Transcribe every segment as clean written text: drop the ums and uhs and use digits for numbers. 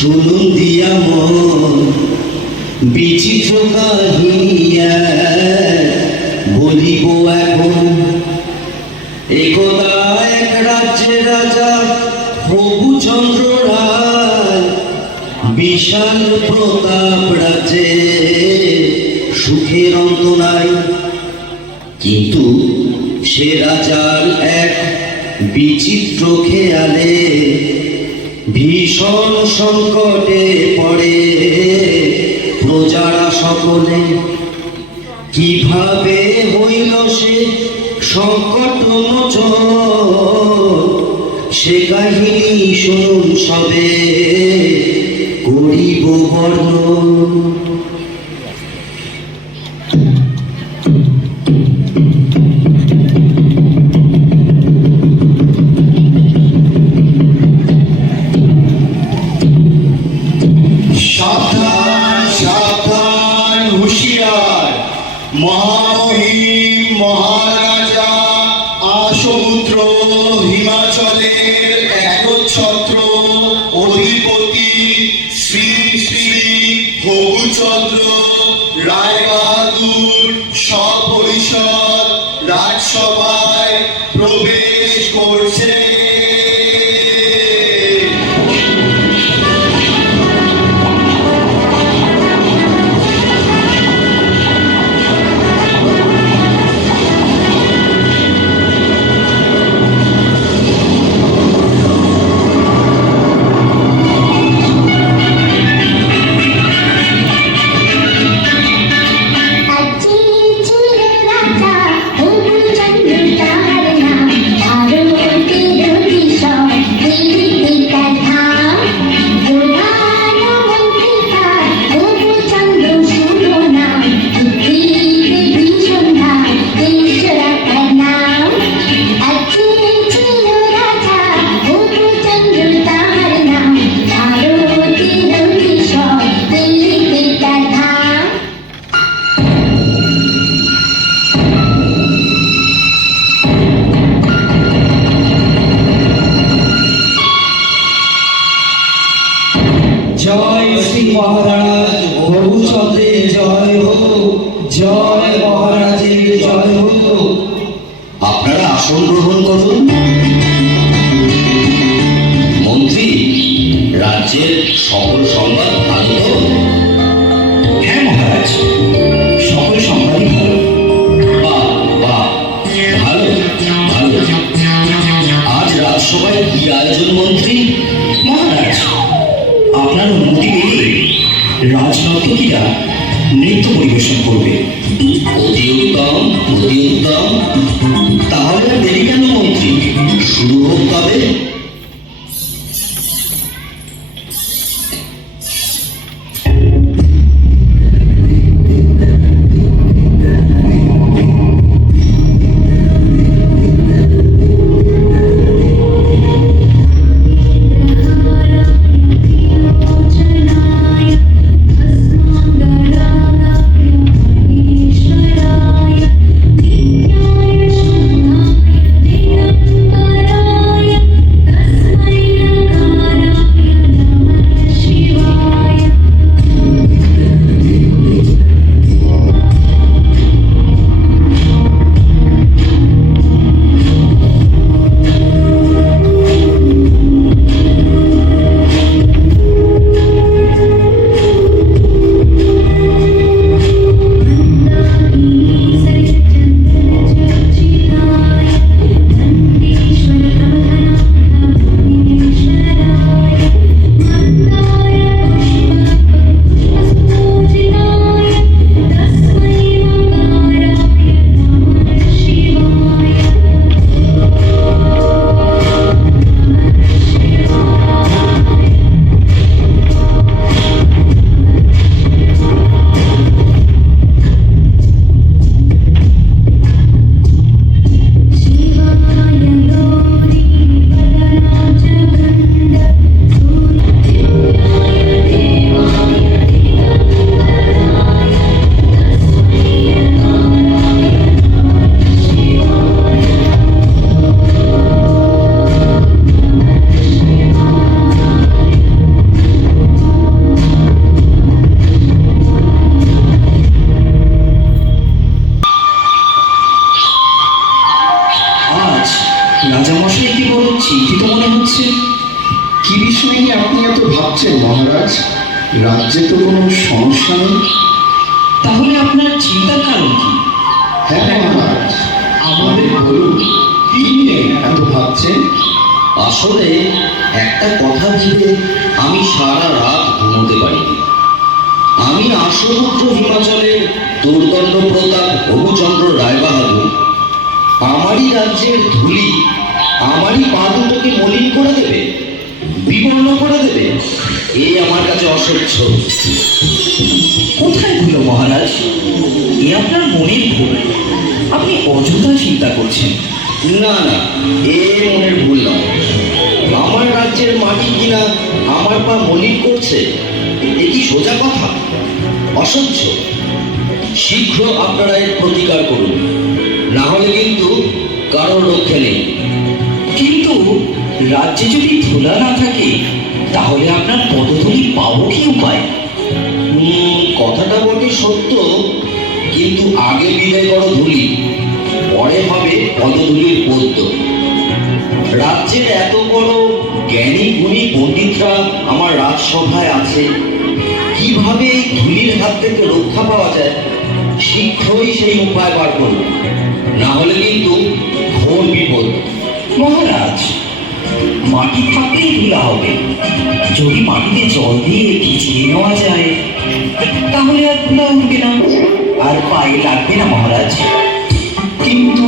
শুনুন দিয়া মন বিচিত্র কাহিয়া বলিব এখন। একদা এক রাজ্যে রাজা প্রভুচন্দ্র রায়, বিশাল প্রতাপ রাজ্যে সুখের অন্ত নাই। কিন্তু সে রাজার এক বিচিত্র খেয়ালে ভীষণ সংকটে পড়ে প্রজারা সকলে। কিভাবে হইল সে সংকট মোচন, সে কাহিনী শুনুন সবে করিব বর্ণন। সাবধান সাবধান হুঁশিয়ার, মহামহিম মহারাজা আসমুদ্র হিমাচলের একচ্ছত্র অধিপতি শ্রী শ্রী প্রভুচন্দ্র রায় বাহাদুর সপরিষদ রাজসভায় প্রবেশ করছে। জয় শ্রী মহারাজ প্রভুচন্দ্রের জয় হোক, জয় মহারাজের জয় হোক। আপনারা আসন গ্রহণ করুন। মন্ত্রী, রাজ্যের সকল সংবাদ ভালো তো? হ্যাঁ মহারাজ, সকল সংবাদই ভালো। বাহ বাহ, ভালো ভালো। আজ রাজসভায় কি আয়োজন মন্ত্রী? মহারাজ, আপনার অনুমতি পেলে রাজনর্তকীরা নৃত্য পরিবেশন করবে। অতি উত্তম, অতি উত্তম। তাহলে আর দেরি কেন মন্ত্রী, শুরু হোক তবে। রাজামশাই কি বড় চিন্তিত মনে হচ্ছে। কি বিষয় নিয়ে আপনি এত ভাবছেন মহারাজ? রাজ্যে তো কোনো সমস্যা নেই। তাহলে আপনার চিন্তার কারণ কি? হ্যাঁ মহারাজ, আমাদের বলুন, কি নিয়ে এত ভাবছেন? আসলে একটা কথা ভেবে আমি সারা রাত ঘুমোতে পারিনি। আমি আশুপুত্র হিমাচলের দুর্দণ্ড প্রতাপ হবুচন্দ্র রায়বাহাদুর আমারই রাজ্যের ধুলি আমারই পা দুটোকে মলিন করে দেবে, বিপন্ন করে দেবে, এই আমার কাছে অসহ্য। কোথায় ভুল মহারাজ? এ আপনার মনের ভুল। আপনি অযথা চিন্তা করছেন। না না, এ মনের ভুল নয়। আমার রাজ্যের মাটি কিনা আমার পা মলিন করছে, এ কি সোজা কথা? অসহ্য। শীঘ্র আপনারা এর প্রতিকার করুন, না হলে কিন্তু কারোর রক্ষে নেই। কিন্তু রাজ্যে যদি ধুলা না থাকে তাহলে আপনার পদধূলি পাবো কি উপায়? কথাটা বটে সত্য, কিন্তু আগে বিদায় করো ধুলি, পরে হবে পদধূলির পদ্য। রাজ্যের এত বড় জ্ঞানী গুণী পণ্ডিতরা আমার রাজসভায় আছে, কিভাবে এই ধুলির হাত থেকে রক্ষা পাওয়া যায় শীঘ্রই সেই উপায় বার করুন, না হলে কিন্তু ঘোর বিপদ। মহারাজ, মাটি থাকলেই ধুলা হবে। যদি মাটিতে জল দিয়ে ভিজিয়ে নেওয়া যায় তাহলে আর ধুলা উঠবে না, আর পায়ে লাগবে না মহারাজ। কিন্তু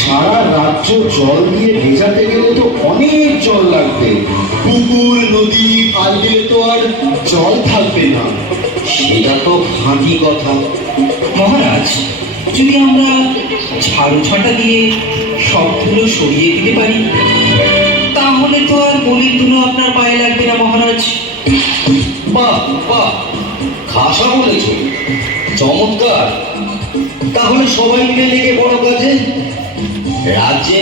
সারা রাজ্য জল দিয়ে ভেজাতে গেলে তো অনেক জল লাগবে। পুকুর নদী খাল গেলে তো আর জল থাকবে না। সেটা তো খাঁটি কথা। মহারাজ, যদি আমরা ঝাড়ু ছাটা দিয়ে সব ধুলো সরিয়ে দিতে পারি তাহলে তো আর বলির ধুলো আপনার পায়ে লাগবে না মহারাজ। বাহ বাহ, খাসা বলেছ, চমৎকার। তাহলে সবাই মিলে লেগে বড় কাজে। রাজ্যে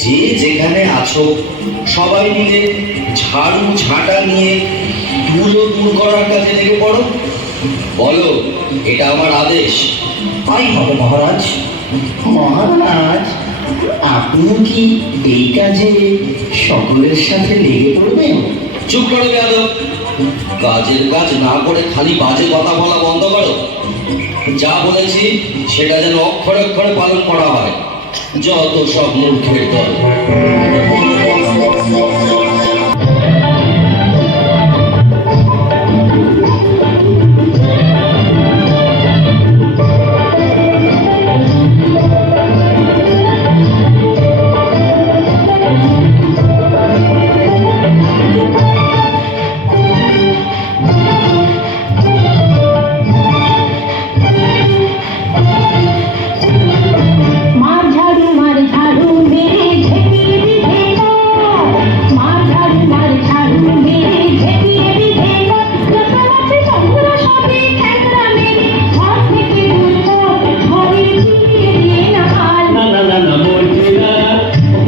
যে যেখানে আছো সবাই মিলে ঝাড়ু ঝাঁটা নিয়ে ধুলো দূর করার কাজে লেগে পড়ো। বলো, এটা আমার আদেশ। তাই হবে মহারাজ। মহারাজ, আপনি কি এই কাজে সকলের সাথে লেগে পড়বেন? চুপ করে গেল। কাজের কাজ না করে খালি বাজে কথা বলা বন্ধ করো। যা বলেছি সেটা যেন অক্ষরে অক্ষরে পালন করা হয়। যত সব মূর্খের দল। मार झाड़ू मेरे झेपिए विधेला। मार झाड़ू मेरे झेपिए विधेला। जगन्नाथ चंद्र सभी ठेकरा मेरे हाथ থেকে দুর্গ ঘরে ফিরিয়ে দিয়ে না হাল। না না না না বলছি না,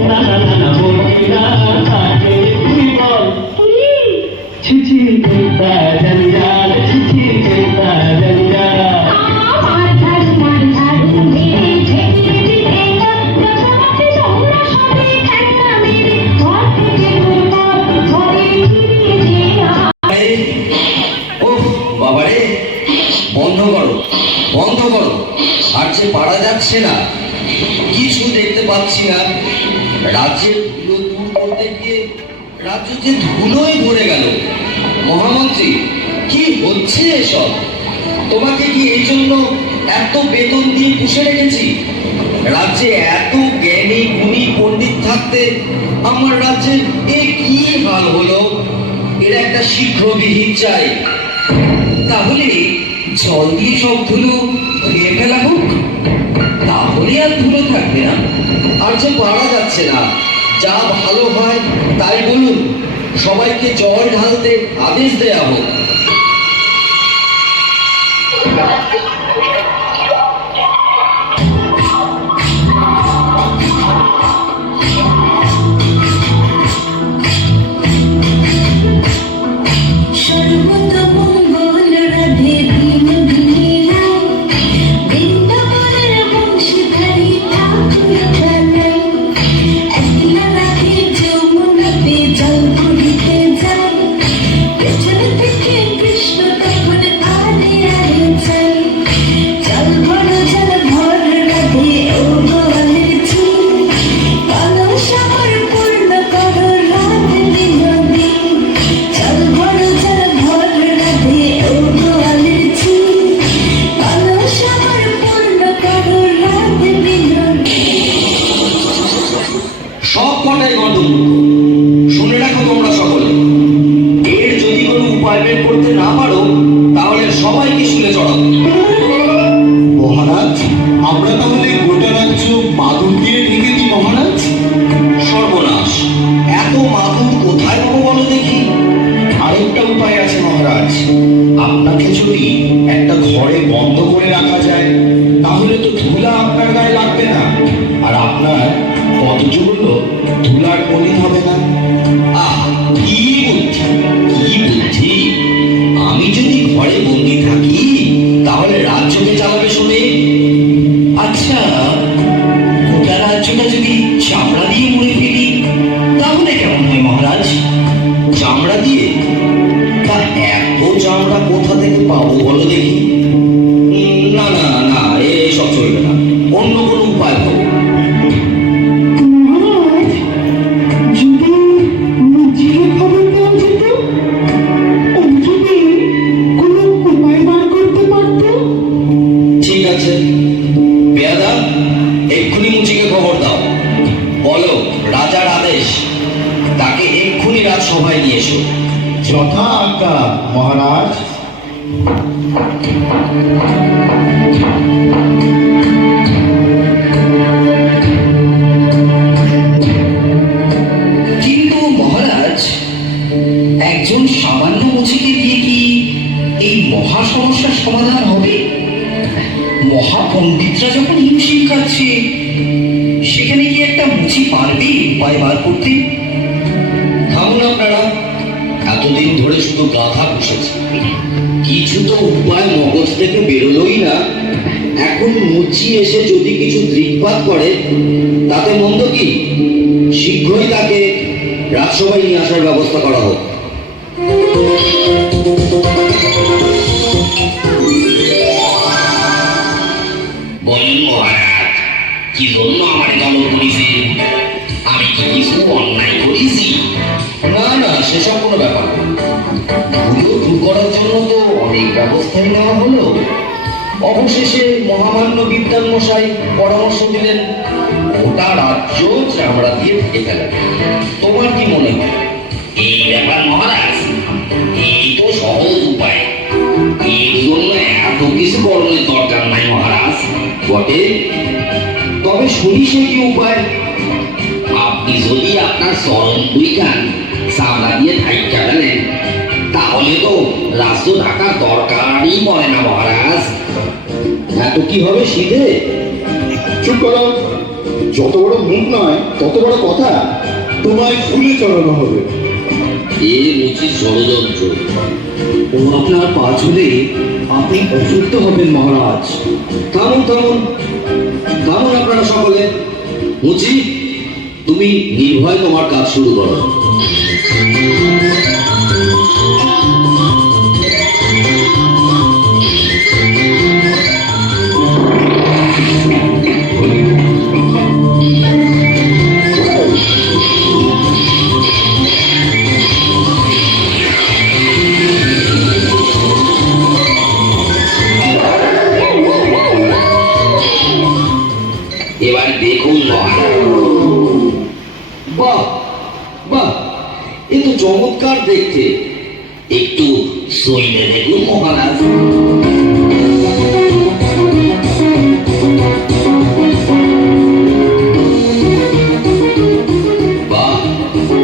না না না না বলছি না, তাকে তুই বল। ছি ছি চিন্তা জঞ্জাল, ছি ছি চিন্তা জঞ্জাল। मार झाड़ू मेरे झेपिए विधेला। जगन्नाथ चंद्र सभी ठेकरा मेरे हाथ থেকে দুর্গ ঘরে ফিরিয়ে দিয়ে না হাল। ওহ বাবারে, বন্ধ করো বন্ধ করো। আর যে পারা যাচ্ছে না, কিছু দেখতে পাচ্ছি না। রাজ্যের ধুলো দূর করতে গিয়ে রাজ্য যে ধুলোই ভরে গেল। মহামন্ত্রী, কি হচ্ছে এসব? তোমাকে কি এই জন্য এত বেতন দিয়ে পুষে রেখেছি? রাজ্যে এত জ্ঞানী গুণী পণ্ডিত থাকতে আমার রাজ্যের এ কি হাল হলো? এর একটা শীঘ্র বিহিত চাই। তাহলে জল দিয়ে সব ধুলো ধুয়ে ফেলা হোক, তাহলে আর ধুলো থাকবে না। আর যে পারা যাচ্ছে না, যা ভালো হয় তাই বলুন। সবাইকে জল ঢালতে আদেশ দেয়া হোক। সর্বতমঙ্গল রাধে ভীম ভীমা। বৃন্দাবনের বংশধারী ঠাকুর জানাই। একই সব কটাই গণ্ডমূর্খ। শুনে রাখো তোমরা সকলে, এর যদি কোনো উপায় বের করতে না পারো তাহলে সবাইকে শুনে চড়াবো। মহারাজ, আমরা তাহলে গোটা রাজ্য মাদুর দিয়ে ঢেকে দিই মহারাজ। সর্বনাশ, এত মাদুর কোথায় পাবো বলো দেখি? আরেকটা উপায় আছে মহারাজ। আপনাকে যদি একটা ঘরে বন্ধ করে রাখা যায় তাহলে তো ধুলা আপনার গায়ে লাগবে না, আর আপনার পদচূর্ণ ধুলার মলিন হবে না। আহ, কি বুদ্ধি, কি বুদ্ধি! আমি যদি ঘরে বন্দি থাকি তাহলে রাজ্যকে চালাবে শুনে। আচ্ছা, গোটা রাজ্যটা যদি চামড়া দিয়ে মুড়ে ফেলি তাহলে কেমন হয় মহারাজ? চামড়া দিয়ে? তা এত চামড়া কোথা থেকে পাবো বলো দেখি? না না না, এসব চলবে না, অন্য কোনো উপায় পাবো। মহারাজ, যদি মুচিকে খবর দেওয়া যেত, ও যদি কোনো উপায় বার করতে পারত। ঠিক আছে, পেয়াদা, এক্ষুনি মুচিকে খবর দাও। বলো রাজার আদেশ, তাকে এক্ষুনি রাজসভায় নিয়ে এসো। যথা আজ্ঞা মহারাজ। কিন্তু মহারাজ, একজন সামান্য মুচিকে দিয়ে কি এই মহা সমস্যার সমাধান হবে? মহাপণ্ডিতরা যখন হিমশিম খাচ্ছে, সেখানে কি একটা মুচি পারবে উপায় বার করতে? থামুন আপনারা, এতদিন ধরে শুধু গাধা বসেছে, কিছু তো উপায় মগজ থেকে বেরোলোই না। এখন মুচি এসে যদি কিছু দৃকপাত করে তাতে মন্দ কি? শীঘ্রই তাকে রাজসভায় নিয়ে আসার ব্যবস্থা করা হোক। বলুন মহারাজ, কি জন্য আমার দল করেছেন? আমি কি কিছু অন্যায় করেছি? না না, সেসব কোনো ব্যাপার না। ধুলো দূর করার জন্য তো অনেক ব্যবস্থাই নেওয়া হলো। অবশেষে মহামান্য বিদ্যান মশাই পরামর্শ দিলেন গোটা রাজ্য চামড়া দিয়ে ঢেকে ফেলেন। তোমার কি মনে হয়? এই ব্যাপার মহারাজ, এই তো সহজ উপায়। এর জন্য এত কিছু করণের দরকার নাই মহারাজ। বটে, তবে শুনি সে কি উপায়? আপনি যদি আপনার চরণ দুইখান চামড়া দিয়ে ঢাইকা ফেলেন তাহলে তো রাজ্য ঢাকার দরকারই পড়ে না মহারাজ। এত কি হবে শীতে? চুপ করো, যত বড় মুখ নয় তত বড় কথা। তোমায় ফুলে চড়ানো হবে। এ মুচির ষড়যন্ত্র। ও আপনার পা ঝুলে আপনি অসুস্থ হবেন মহারাজ। থামুন থামুন থামুন আপনারা সকলে। মুচি, তুমি নির্ভয় তোমার কাজ শুরু করো। এবার দেখুন মহারাজ, বাহ বাহ, এ তো চমৎকার দেখতে। একটু সইলে দেখুন মহারাজ। বাহ,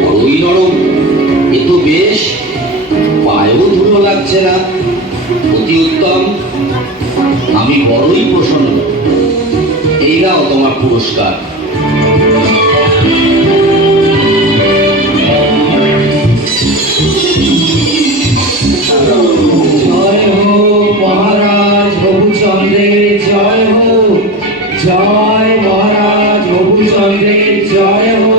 বড়ই নরম। এ তো বেশ, পায়েও ধুলো লাগছে না। অতি উত্তম, আমি বড়ই প্রসন্ন। এই নাও তোমার পুরস্কার। জয় হো মহারাজ হবুচন্দ্রের জয় হো, জয় মহারাজ হবুচন্দ্রের জয় হো,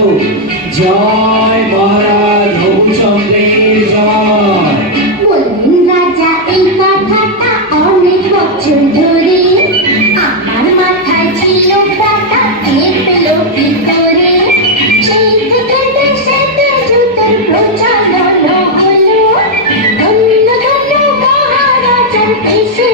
জয় মহারাজ হবুচন্দ্রের জয়। বললেন রাজা এই কথাটা অনেক বছর ধরে, আমার মাথায় ছিল টাকা পেলো কি করে। সেই থেকে সেতে জুতের প্রচলন হলো, ধন্য ধন্য মহারাজার এসে